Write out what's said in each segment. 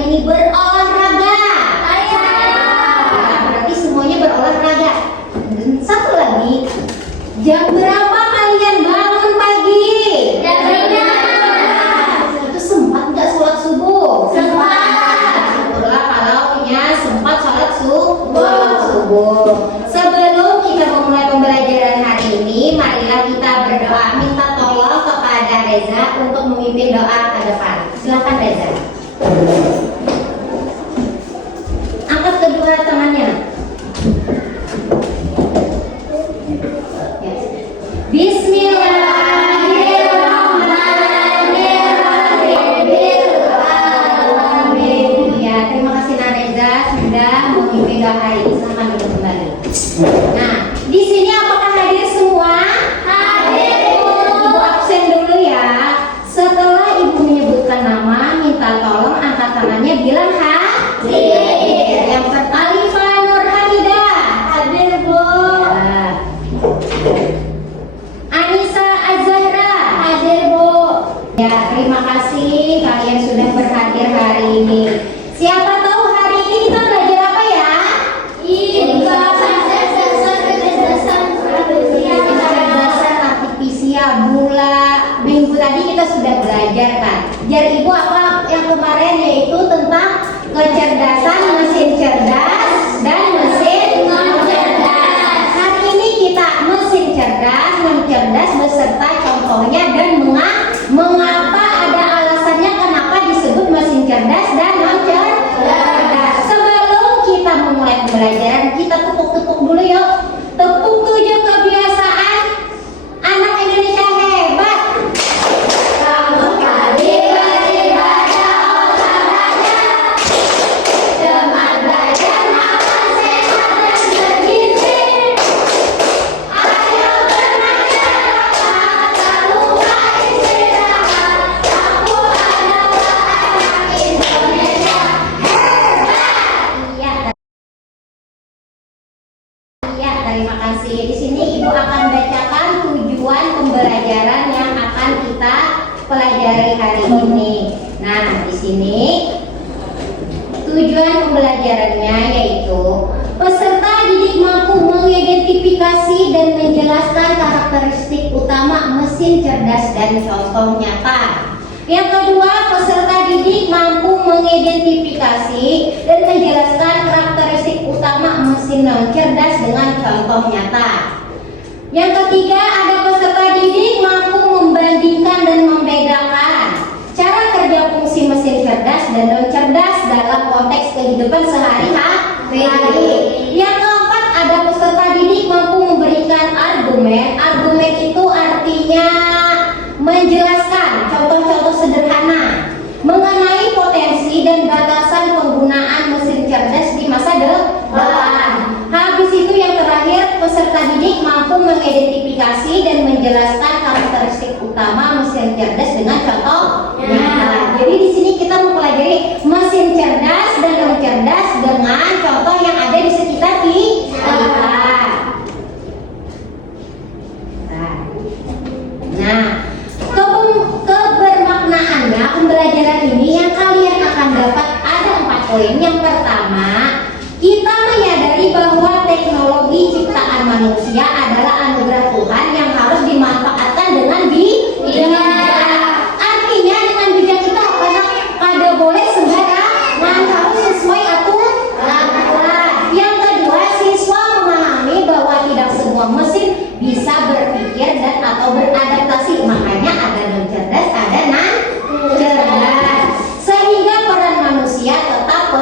hari ini berolahraga? Ya, berarti semuanya berolahraga. Dan satu lagi, jam berapa kalian bangun pagi? Jam 5. Itu sempat nggak sholat subuh? Sempat. Syukurlah kalau sempat sholat subuh. Sebelum kita memulai pembelajaran hari ini, marilah kita berdoa minta tolong kepada Reza untuk memimpin doa ke depan. Silakan Reza. Angkat kedua tangannya. Ya. Bismillahirrahmanirrahim. Ya, terima kasih Reza sudah memimpin doa hari ini. Silakan duduk kembali. Nah, di sini apakah hadir semua? Hadir. Ibu absen dulu ya. Setelah ibu menyebutkan nama, minta tolong angkat tangannya bilang hadir. Yang pertama Alifah Nur Hamidah. Hadir, Bu. Ya. Anissa Azahra. Hadir, Bu. Ya, terima kasih kalian sudah berhadir hari ini. Siapa tahu hari ini kita belajar apa ya? Kecerdasan artifisial. Minggu tadi kita sudah belajar kan. Jar ibu apa yang kemarin, yaitu tentang kecerdasan mesin cerdas dan mesin non cerdas. Hari ini kita mesin cerdas, non cerdas beserta contohnya dan mengapa ada alasannya kenapa disebut mesin cerdas dan non cerdas. Sebelum kita memulai pembelajaran, kita tepuk-tepuk dulu yuk. Tepuk 7 kebiasaan anak Indonesia hebat. Kamu kali beribadah, olahraga, semangat belajar, makan sehat dan bergizi. Ayo bermasyarakat, tak lupa istirahat. Aku adalah anak Indonesia hebat. Iya, terima kasih. Di sini Ibu akan bacakan tujuan pembelajaran yang akan kita pelajari hari ini. Nah, di sini tujuan pembelajarannya yaitu peserta didik mampu mengidentifikasi dan menjelaskan karakteristik utama mesin cerdas dan contoh nyata. Yang kedua, peserta didik mampu mengidentifikasi dan menjelaskan karakteristik utama mesin non cerdas dengan contoh nyata. Yang ketiga, ada peserta didik mampu membandingkan dan membedakan cara kerja fungsi mesin cerdas dan non cerdas dalam konteks kehidupan sehari-hari. Yang keempat, ada peserta didik mampu memberikan argumen. Argumen itu artinya menjelaskan contoh-contoh sederhana mengenai potensi dan batasan penggunaan mesin cerdas di masa depan. Habis itu yang terakhir, peserta didik mampu mengidentifikasi dan menjelaskan karakteristik utama mesin cerdas dengan contoh nyata. Jadi di sini kita mempelajari mesin cerdas dan non cerdas dengan contoh yang ada di sekitar kita. Nah, kebermaknaannya pembelajaran ini yang kalian akan dapat ada 4 poin. Yang pertama, kita menyadari bahwa teknologi ciptaan manusia adalah anugerah Tuhan yang harus dimanfaatkan dengan bijak. Artinya dengan bijak kita pada boleh sembarangan, harus sesuai aturan. Yang kedua, siswa memahami bahwa tidak semua mesin bisa berpikir dan atau beradaptasi. Makanya ada non cerdas, ada non cerdas. Sehingga peran manusia tetap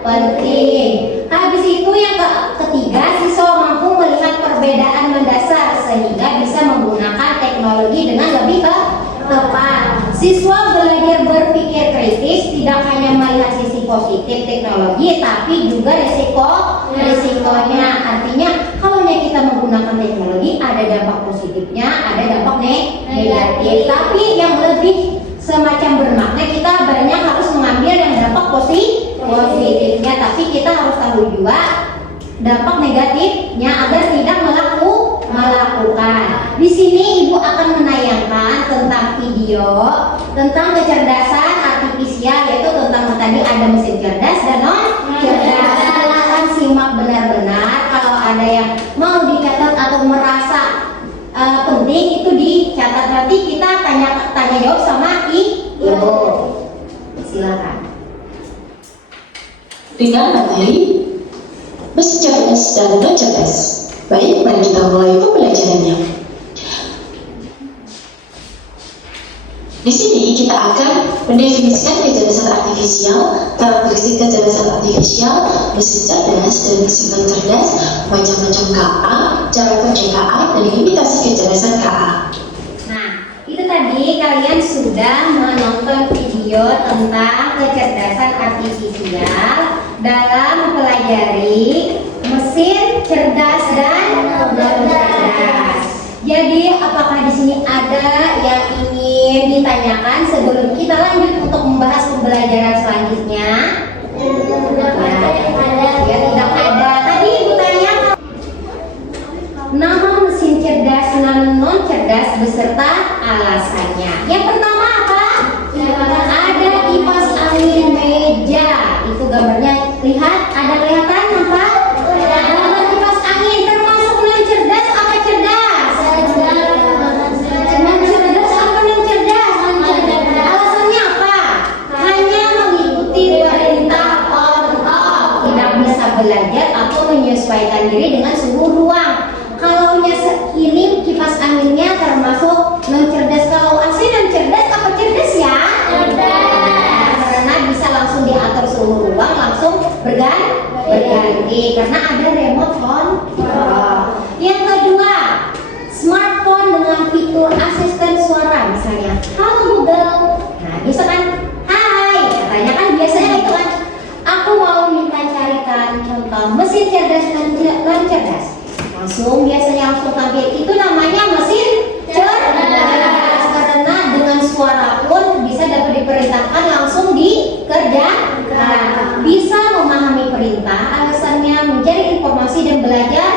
penting. Habis itu yang ketiga, siswa mampu melihat perbedaan mendasar sehingga bisa menggunakan teknologi dengan lebih tepat. Siswa belajar berpikir kritis, tidak hanya melihat sisi positif teknologi, tapi juga resikonya. Artinya kalau kita menggunakan teknologi, ada dampak positifnya, ada dampak negatif. Tapi yang lebih semacam bermakna, kita banyak harus mengambil yang dampak positifnya, tapi kita harus tahu juga dampak negatifnya agar tidak melakukan. Di sini Ibu akan menayangkan tentang video tentang kecerdasan artifisial, yaitu tentang tadi ada mesin cerdas dan non cerdas. Silakan simak benar-benar. Kalau ada yang mau dicatat atau merasa penting itu dicatat, nanti kita tanya jawab sama ibu. Silakan. Dengan materi mesin cerdas dan non cerdas. Baik, mari kita mulai pembelajarannya. Di sini kita akan mendefinisikan kecerdasan artifisial, karakteristik kecerdasan artifisial, mesin cerdas dan mesin non cerdas, macam-macam KA, cara kerja KA, dan limitasi kecerdasan KA. Nah, itu tadi kalian sudah menonton video tentang kecerdasan artifisial dalam mempelajari mesin cerdas dan non cerdas. Jadi, apakah di sini ada yang ingin ditanyakan sebelum kita lanjut untuk membahas pembelajaran selanjutnya? Ya, tidak ada. Tadi ibu tanya nama mesin cerdas dan non cerdas beserta alasannya. Yang pertama apa? Ada kipas angin meja. Itu gambarnya, lihat, ada kelihatan apa? Gambar kipas angin termasuk non cerdas apa cerdas? Non cerdas apa non cerdas? Alasannya apa? Hanya mengikuti perintah on off, tidak bisa belajar atau menyesuaikan diri dengan suhu ruang. Kalau ini kipas anginnya termasuk non cerdas. Kalau AC non cerdas apa cerdas ya? Cerdas. Karena bisa langsung diatur suhu ruang, langsung berganti karena ada remote control. Yang kedua, smartphone dengan fitur asisten suara, misalnya halo Google. Nah, bisa kan? Hai, katanya kan biasanya gitu kan. Aku mau minta carikan contoh mesin cerdas non cerdas. Langsung biasanya langsung tampil, itu namanya mesin cerdas karena dengan suara pun bisa dapat diperintahkan langsung dikerjakan, bisa memahami perintah, alasannya mencari informasi dan belajar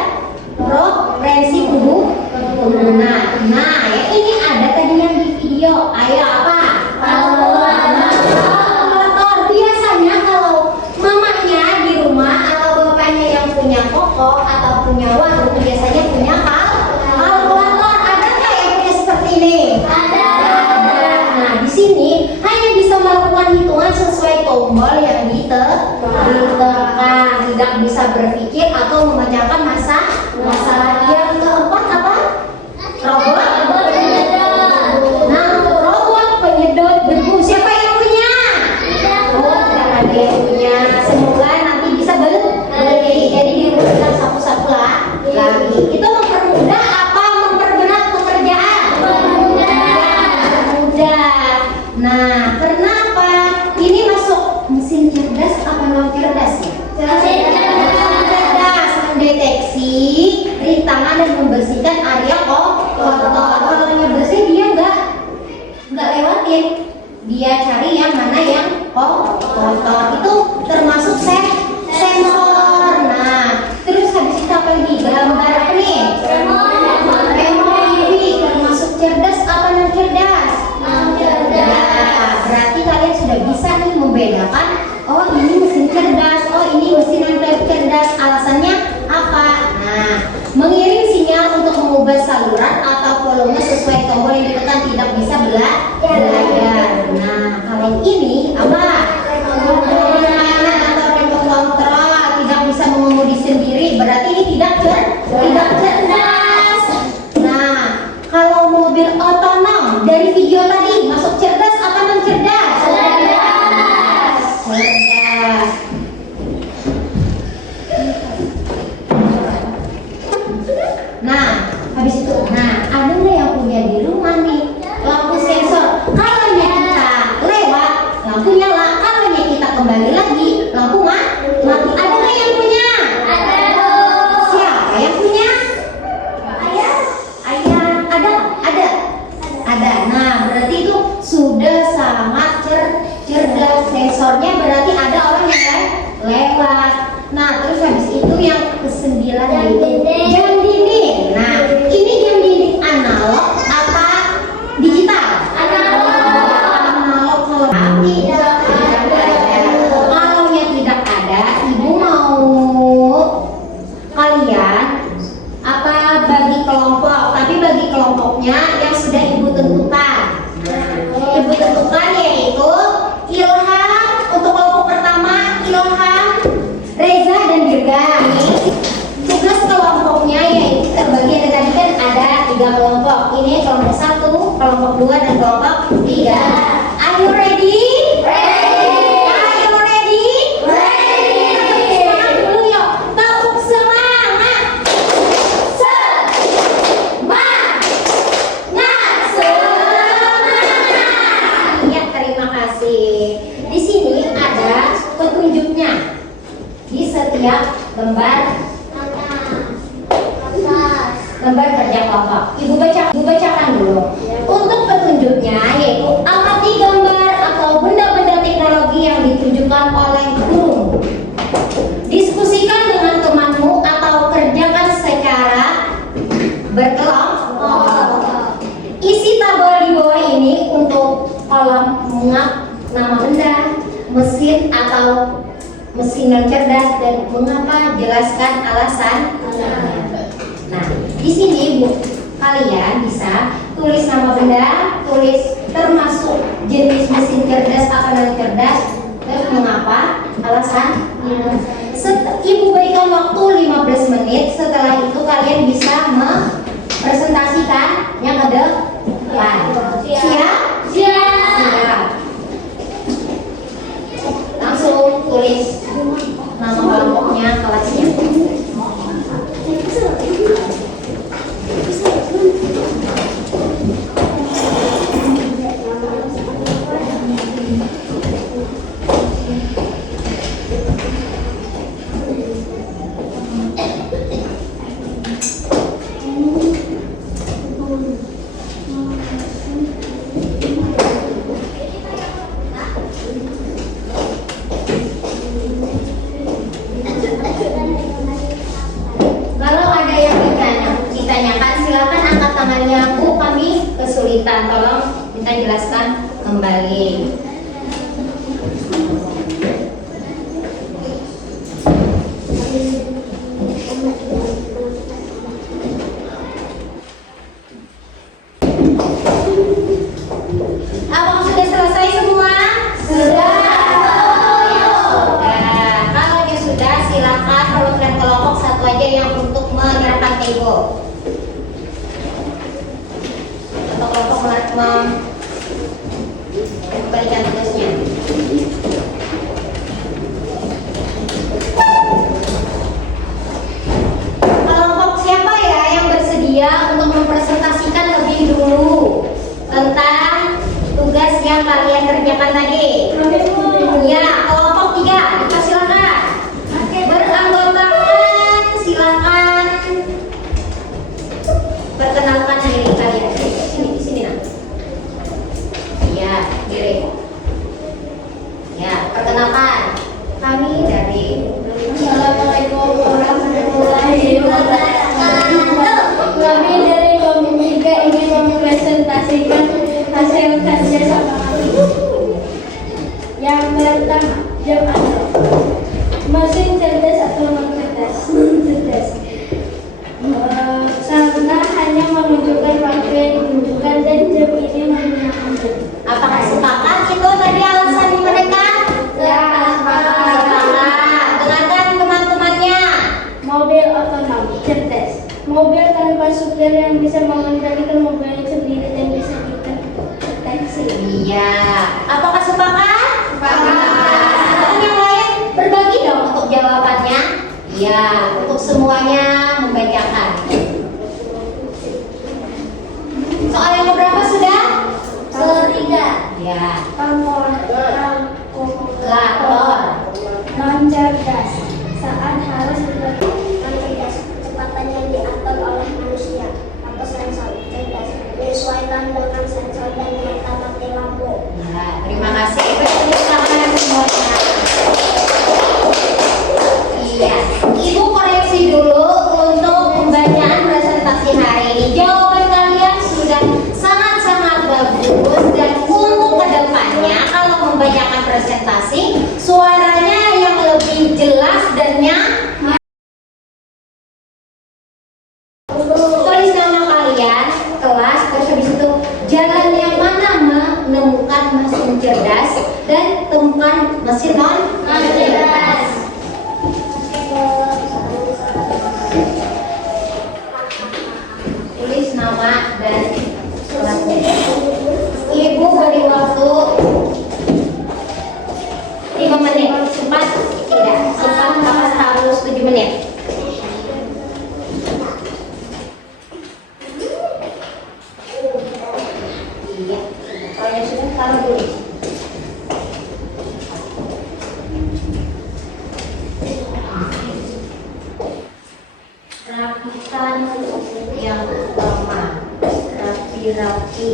preferensi pengguna. Nah, yang ini ada tadi yang di video. Ayo apa? Kalkulator. Biasanya kalau mamanya di rumah atau bapaknya yang punya toko atau punya warung biasanya punya kalkulator. Ada nggak yang punya seperti ini? Ada. Nah, di sini hanya bisa melakukan hitungan sesuai tombol yang ditekan, tidak bisa berpikir atau memecahkan masalah. Yang keempat apa? Robot penyedot. Nah, robot penyedot debu. Siapa yang punya? Oh, tidak ada yang punya. Semoga nanti bisa beli. Jadi di rumah kita satu-satu lagi. Itu mempermudah apa memperberat pekerjaan? Mempermudah. Nah, kenapa ini masuk mesin cerdas apa non cerdas ya? Cerdas, mendeteksi rintangan dan membersihkan area kotor. Kalau yang bersih dia nggak lewatin, dia cari yang mana yang kotor. Itu termasuk sensor. Nah, terus habis itu apa lagi? Gambar apa nih? Remote TV termasuk cerdas apa non cerdas? Ya, berarti kalian sudah bisa nih membedakan. Oh, ini mesin cerdas. Oh, ini mesin non cerdas. Alasannya apa? Nah, mengirim sinyal untuk mengubah saluran atau volume sesuai tombol yang ditekan, tidak bisa belajar. Nah, kalau ini apa? Atau remote control, tidak bisa mengemudi sendiri, berarti ini tidak cerdas. Nah, kalau mobil otonom dari video tadi masuk cerdas atau non cerdas? Cerdas. Nah, habis itu, ada nggak yang punya di rumah nih lampu sensor? Kalau kita lewat, lampu nyala. Kalau kita kembali lagi, lampu mati. Ada nggak yang punya? Ada. Siapa yang punya? Ayah. Ada. Nah, berarti itu sudah sangat cerdas. Sensornya berarti ada orang yang lewat. Nah, terus habis itu yang ke-9 yaitu jam dinding. Nah, ini jam dinding analog apa digital? Analog. Kalau tidak ada. 3 kelompok. Ini kelompok 1, kelompok 2, dan kelompok 3. Are you ready? Ready. Are you ready? Ready. Semangat dulu yuk. Tepuk semangat. Ya, terima kasih. Di sini ada petunjuknya di setiap lembar kerja kelompok. Ibu bacakan dulu. Untuk petunjuknya yaitu amati gambar atau benda-benda teknologi yang ditunjukkan oleh guru. Diskusikan dengan temanmu atau kerjakan secara berkelompok. Isi tabel di bawah ini untuk kolom mengap nama benda, mesin atau mesin yang cerdas, dan mengapa, jelaskan alasan. Nah, di sini Bu, kalian bisa tulis nama benda, tulis termasuk jenis mesin cerdas apa yang cerdas, dan mengapa, alasan. Ibu berikan waktu 15 menit. Setelah itu kalian bisa mempresentasikan yang ke depan. Siap? Siap. Langsung tulis nama kelompoknya, kelasnya. Kalau ada yang ditanyakan, silakan angkat tangannya. Bu, kami kesulitan, tolong kita jelaskan kembali. Apakah sudah selesai semua? Sudah. Kalau sudah, silakan perwakilan kelompok satu aja yang untuk menyerahkan ke Ibu. Atau kelompok memberikan tugasnya. Kelompok siapa ya yang bersedia untuk mempresentasikan lebih dulu tentang tugas yang kalian kerjakan tadi? Ya, kelompok 3, silakan. Beranggotakan, silakan. Perkenalkan diri kalian. Di sini nak. Ya, diri. Ya, perkenalkan. Kami dari Assalamualaikum warahmatullahi wabarakatuh. Kami dari Komisi 3 ingin mempresentasikan hasil kerja sama kami. Yang pertama, jam analog. Mesin cerdas atau non cerdas? Cerdas. Karena hanya menunjukkan waktu yang ditunjukkan dan jam ini menggunakan jam. Apakah sepakat itu tadi alasan mereka? Ya, sepakat. Dengarkan teman-temannya. Mobil otonom cerdas. Mobil tanpa supir yang bisa mengendalikan mobilnya sendiri dan bisa dideteksi. Iya. Apakah sepakat? Sepakat. Yang lain berbagi dong untuk jawabannya. Iya. Untuk semuanya membacakan. Soal yang keberapa sudah? Ketiga, Ya. kalkulator Lapor. non cerdas. Saat harus non cerdas, kecepatan yang diatur oleh manusia atau sensor cerdas menyesuaikan dengan sensor dan mata-mata lampu. Ya, terima kasih. Bertepuk tangan semuanya. Iya. Ibu koreksi dulu untuk pembacaan presentasi hari ini. Jawaban kalian sudah sangat-sangat bagus, dan untuk kedepannya kalau membacakan presentasi, suaranya yang lebih jelas dan nyaman. Tulis nama kalian, kelas, terus habis itu jalan yang mana menemukan mesin cerdas dan temukan mesin non cerdas. Tulis nama menit? Sempat tidak? Sempat apa harus 7 menit? Iya. Kalau yang sudah taruh dulu. Rapikan yang utama. Rapi-rapi.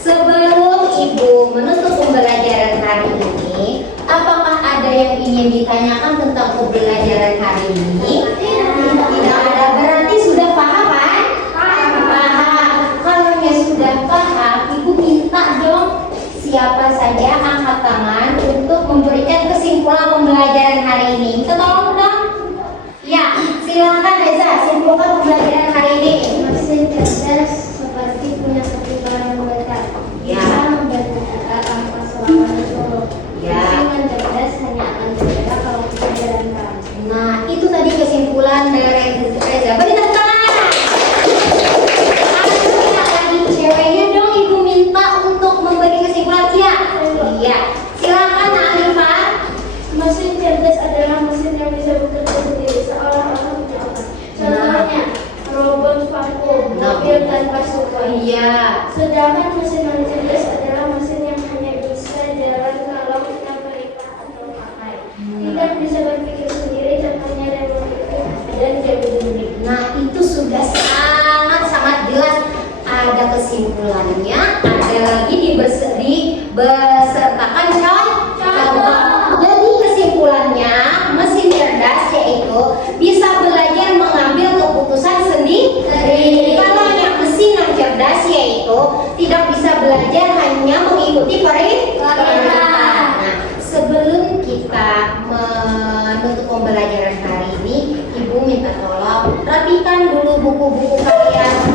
Sebelum Ibu menutup pembelajaran hari ini, apakah ada yang ingin ditanyakan tentang pembelajaran hari ini? Tidak ada, berarti sudah paham kan? Paham. Kalau sudah paham, Ibu minta dong siapa saja angkat tangan untuk memberikan kesimpulan pembelajaran hari ini. Kita tolong dong. Ya, silakan Reza, simpulkan pembelajaran hari ini. Mesin cerdas seperti punya kepikiran mereka. Ya. Bisa membantu kita tanpa selama dulu. Ya. Mesin yang cerdas hanya akan berbeda kalau kita jalankan. Nah, itu tadi kesimpulan dari Reza. Beri tepuk tangan. Ada tidak lagi ceweknya dong, Ibu minta untuk memberi kesimpulan. Iya. Iya. Silakan Alifah. Mesin cerdas adalah mesin yang bisa bekerja sendiri seolah-olah punya otak. Contohnya, robot vakum, mobil tanpa sukai. Iya. Sedangkan mesin non cerdas adalah mesin yang hanya bisa jalan kalau kita perintah atau pakai. Tidak bisa berpikir sendiri, contohnya remote dan jari jari. Nah, itu sudah sangat jelas. Ada kesimpulannya, ada lagi dibesertakan contoh. Jadi kesimpulannya, mesin cerdas yaitu bisa belajar mengambil keputusan sendiri. Kalau yang mesin non cerdas yaitu tidak bisa belajar, hanya mengikuti perintah. Nah, sebelum kita menutup pembelajaran hari ini, Ibu minta tolong rapikan dulu buku-buku kalian,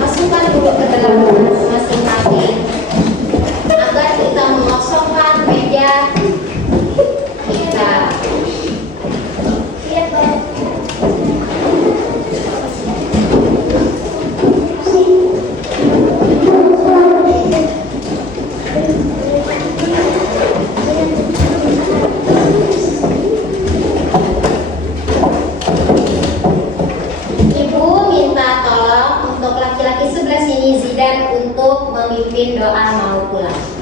masukkan dulu ke dalam masing-masing agar kita mengosongkan meja kita. Iya, Pak. Ibu minta tolong untuk laki-laki sebelah sini Zidan untuk memimpin doa mau pulang.